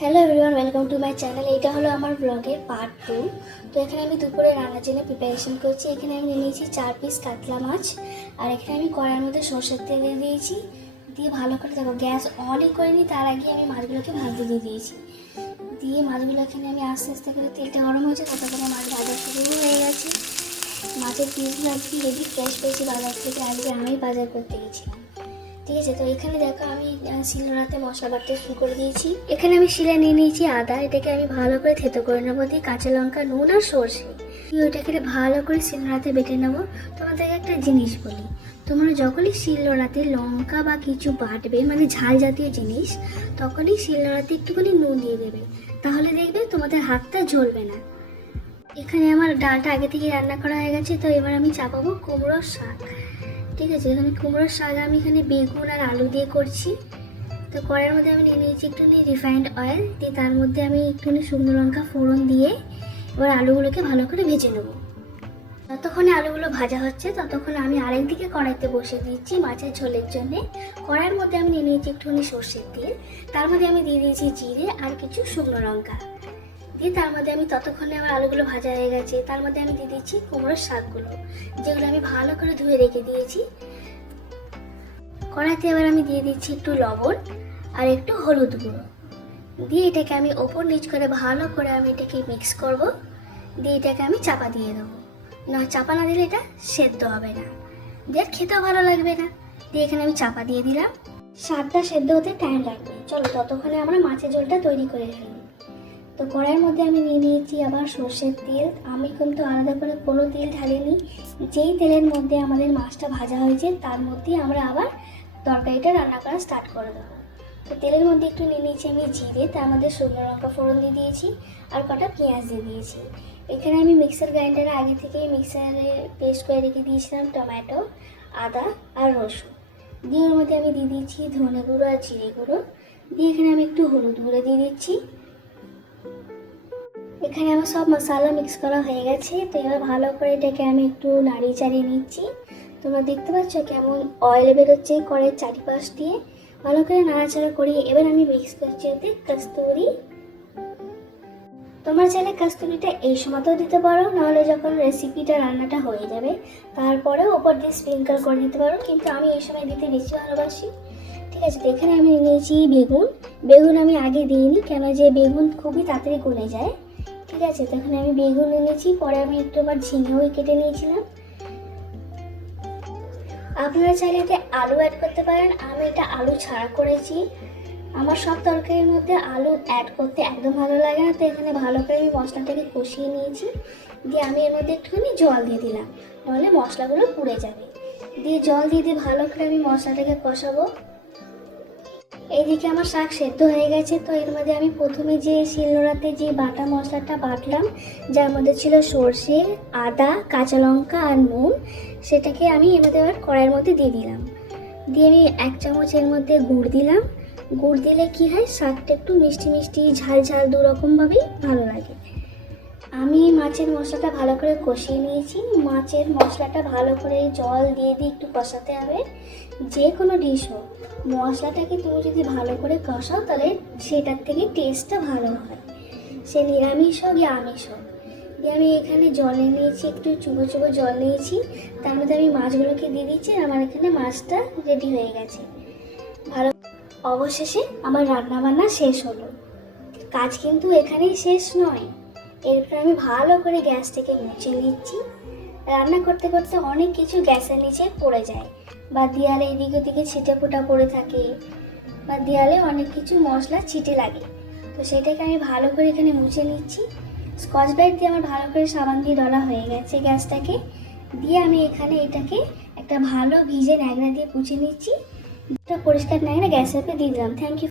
Hello everyone welcome to my channel এটা হলো আমার ব্লগের পার্ট টু তো এখানে আমি দুপুরে রান্নার জন্য প্রিপারেশন করছি। এখানে আমি নিয়ে নিয়েছি চার পিস কাতলা মাছ। আর এখানে আমি কড়ার মধ্যে সর্ষের তেল দিয়ে দিয়েছি। দিয়ে ভালো করে দেখো, গ্যাস অনই করিনি, তার আগে আমি মাছগুলোকে ভাজতে দিয়ে দিয়েছি। দিয়ে মাছগুলো এখানে আমি আস্তে আস্তে করে তেলটা গরম হয়েছে ততক্ষণে মাছ ভাজা শুরু হয়ে গেছে। মাছের পিসগুলো আজকে হেভি ফ্রেশ পেয়েছি, বাজার থেকে আজকে আমি বাজার করতে গেছিলাম। ঠিক আছে তো এখানে দেখো আমি আহ, শিলনোড়াতে মশলা বাটতে শুরু করে দিয়েছি। এখানে আমি শিলে নিয়ে নিয়েছি আদা এটাকে আমি ভালো করে থেতো করে নেব দিয়ে কাঁচা লঙ্কা নুন আর সর্ষে। ওইটাকে ভালো করে শিলনোড়াতে বেটে নেব। তোমাদেরকে একটা জিনিস বলি তোমরা যখনই শিলনোড়াতে লঙ্কা বা কিছু বাটবে মানে ঝাল জাতীয় জিনিস তখনই শিলনোড়াতে একটুখানি নুন দিয়ে দেবে। তাহলে দেখবে তোমাদের হাতটা জ্বলবে না। এখানে আমার ডালটা আগে থেকে রান্না করা হয়ে গেছে তো এবার আমি চাপাবো কুমড়োর শাক। ঠিক আছে এখানে কুমড়োর শাক আমি এখানে বেগুন আর আলু দিয়ে করছি। তো কড়াইয়ের মধ্যে আমি নিয়ে নিয়েছি একটুখানি রিফাইন্ড অয়েল দিয়ে তার মধ্যে আমি একটুখানি শুকনো লঙ্কা ফোড়ন দিয়ে এবার আলুগুলোকে ভালো করে ভেজে নেব। যতক্ষণে আলুগুলো ভাজা হচ্ছে, ততক্ষণ আমি আরেক দিকে কড়াইতে বসে দিচ্ছি মাছের ঝোলের জন্য। কড়াইয়ের মধ্যে আমি নিয়ে নিয়েছি একটুখানি সর্ষের তেল, তার মধ্যে আমি দিয়ে দিয়েছি জিরে আর কিছু শুকনো লঙ্কা। দিয়ে তার মধ্যে আমি ততক্ষণে আমার আলুগুলো ভাজা হয়ে গেছে। তার মধ্যে আমি দিয়ে দিচ্ছি কুমড়োর শাকগুলো, যেগুলো আমি ভালো করে ধুয়ে রেখে দিয়েছি। কড়াইতে এবার আমি দিয়ে দিচ্ছি একটু লবণ আর একটু হলুদ গুঁড়ো। দিয়ে এটাকে আমি ওপর নিচ করে ভালো করে আমি এটাকে মিক্স করব। দিয়ে এটাকে আমি চাপা দিয়ে দেবো। না, চাপা না দিলে এটা সেদ্ধ হবে না। দিয়ে খেতেও ভালো লাগবে না। দিয়ে এখানে আমি চাপা দিয়ে দিলাম। শাকটা সেদ্ধ হতে টাইম লাগবে। চলো, ততক্ষণে আমরা মাছের ঝোলটা তৈরি করে ফেলি। তো কড়াইয়ের মধ্যে আমি নিয়ে নিয়েছি আবার সর্ষের তেল। আমি কিন্তু আলাদা করে কোনো তেল ঢালিনি। যেই তেলের মধ্যে আমাদের মাছটা ভাজা হয়েছে, তার মধ্যেই আমরা আবার তরকারিটা রান্না করা স্টার্ট করে দেবো। তো তেলের মধ্যে একটু নিয়ে নিয়েছি আমি জিরে, তার মধ্যে শুকনো লঙ্কা ফোড়ন দিয়ে দিয়েছি আর কটা পেঁয়াজ দিয়ে দিয়েছি। এখানে আমি মিক্সার গ্রাইন্ডারে আগে থেকেই মিক্সারে পেস্ট করে রেখে দিয়েছিলাম টমেটো, আদা আর রসুন। দিয়ে ওর মধ্যে আমি দিয়ে দিচ্ছি ধনে গুঁড়ো আর জিরে গুঁড়ো। দিয়ে এখানে আমি একটু হলুদ গুঁড়ো দিয়ে দিচ্ছি। এখানে আমার সব মশলা মিক্স করা হয়ে গেছে, তো এবার ভালো করে এটাকে আমি একটু নাড়িয়ে চাড়িয়ে নিচ্ছি। তোমরা দেখতে পাচ্ছ কেমন অয়েল বেরোচ্ছে কড়াইয়ের চারিপাশ দিয়ে। ভালো করে নাড়াচাড়া করি, এবার আমি মিক্স করছি ওতে কস্তুরি। তোমরা চাইলে কাস্তুরিটা এই সময়তেও দিতে পারো, নাহলে যখন রেসিপিটা রান্নাটা হয়ে যাবে তারপরে ওপর দিয়ে স্প্রিঙ্কল করে দিতে পারো, কিন্তু আমি এই সময় দিতে বেশি ভালোবাসি। ঠিক আছে এখানে আমি নিয়েছি বেগুন। বেগুন আমি আগে দিইনি, কেন যে বেগুন খুবই তাড়াতাড়ি গলে যায়। ঠিক আছে, তো এখানে আমি বেগুন এনেছি, পরে আমি একটু আবার ঝিঙেও কেটে নিয়েছিলাম। আপনারা চাইলে এতে আলু অ্যাড করতে পারেন। আমি এটা আলু ছাড়া করেছি। আমার সব তরকারির মধ্যে আলু অ্যাড করতে একদম ভালো লাগে না, তো এখানে ভালো করে আমি মশলাটাকে কষিয়ে নিয়েছি। দিয়ে আমি এর মধ্যে একটুখানি জল দিয়ে দিলাম, নাহলে মশলাগুলো পুড়ে যাবে। দিয়ে জল দিয়ে দিয়ে ভালো করে আমি মশলাটাকে কষাবো। এইদিকে আমার শাক সেদ্ধ হয়ে গেছে, তো এর মধ্যে আমি প্রথমে যে শিলনোড়াতে যে বাটা মশলাটা বাটলাম, যার মধ্যে ছিল সর্ষে, আদা, কাঁচা লঙ্কা আর নুন, সেটাকে আমি এর মধ্যে এবার কড়াইয়ের মধ্যে দিয়ে দিলাম। দিয়ে আমি এক চামচ এর মধ্যে গুড় দিলাম। গুড় দিলে কি হয়? শাকটা একটু মিষ্টি মিষ্টি, ঝাল ঝাল দু রকমভাবেই ভালো লাগে। আমি মাছের মশলাটা ভালো করে কষিয়ে নিয়েছি। মাছের মশলাটা ভালো করে জল দিয়ে দিয়ে একটু কষাতে হবে। যে কোনো ডিশ হোক। মশলাটাকে তুমি যদি ভালো করে কষাও, তাহলে সেটার থেকে টেস্টটা ভালো হয়। সে নিরামিষ হোক, ইয়া আমিষ হোক। দিয়ে আমি এখানে জলে নিয়েছি, একটু চুবো চুবো জল নিয়েছি। তার মধ্যে আমি মাছগুলোকে দিয়ে দিচ্ছি আমার এখানে মাছটা রেডি হয়ে গেছে। ভালো অবশেষে আমার রান্নাবান্না শেষ হলো। কাজ কিন্তু এখানেই শেষ নয়। এরপর আমি ভালো করে গ্যাসটাকে মুছে নিচ্ছি। রান্না করতে করতে অনেক কিছু গ্যাসের নিচে পড়ে যায়। বা দেয়ালে এদিক ওদিকে ছিটে ফোটা পড়ে থাকে। বা দেয়ালে অনেক কিছু মশলা ছিটে লাগে। তো সেটাকে আমি ভালো করে এখানে মুছে নিচ্ছি। স্কচ ব্রাইট দিয়ে আমার ভালো করে সাবান দিয়ে ডলা হয়ে গেছে গ্যাসটাকে। দিয়ে আমি এখানে এটাকে একটা ভালো ভিজে ন্যাংরা দিয়ে পুছে নিচ্ছি। পরিষ্কার ন্যাংরা গ্যাসের দিয়ে দিলাম। Thank you